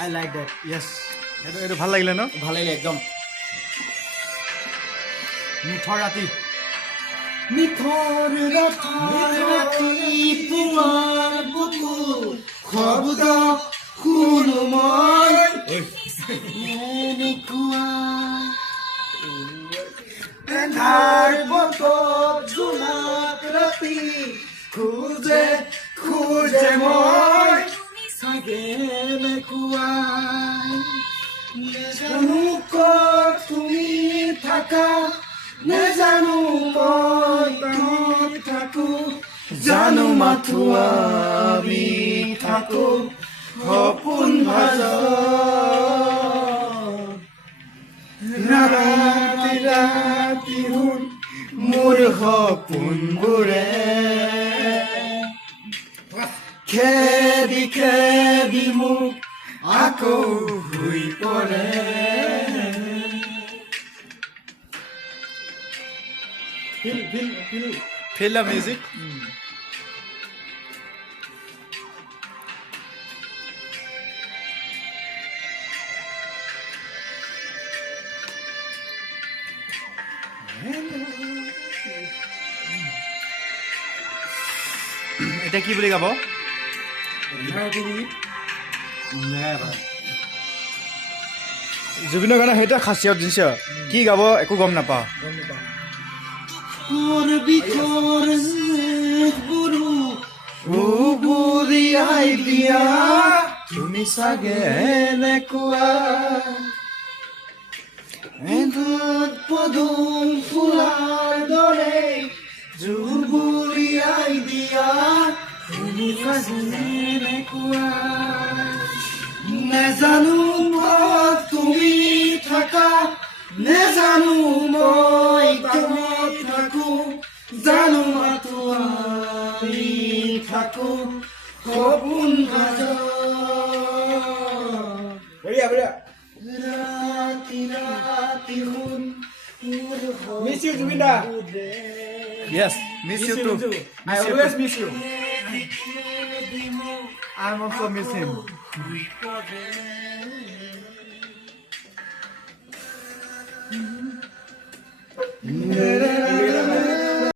I like that. Yes. এইটো ভাল লাগিলে ন ভাল লাগিলে একদম মিঠৰ ৰাতি মিঠৰ ৰাতি পুৱাৰ বুকু শব্দ শুনো মই এনেকুৱা এন্ধাৰ বতৰত জোনাক ৰাতি খোজে খোজে মই চাগে এনেকুৱাই নেজানো ক'ত তুমি থাকা নেজানো মই ক'ত থাকো জানো মাথো আমি থাকো সপোন ভাজত ৰাতি ৰাতি শুন মোৰ সপোনবোৰে খেদি খেদি মোক আকৌ শুই পৰে ফিল দ্য মিউজিক এতিয়া কি বুলি গাব জুবিনৰ গানৰ সেইটোৱে খাচিয়ত জিনিছ কি গাব একো গম নাপাওঁ মোৰ বিষৰ গুৰু বুৰিয়াই দিয়া তুমি চাগে এনেকুৱা এন্ধত পদুম ফুলাৰ দৰে জুবুৰিয়াই দিয়া তুমি চাগে এনেকুৱা নেজানো ক'ত তুমি থাকা নেজানো মই ক'ত থাকো জানো মাথো আমি থাকো সপোন ভাজত ৰাতি ৰাতি শুন Miss you, Jubinda. Yes, miss you too. I always miss you. I'm also miss him.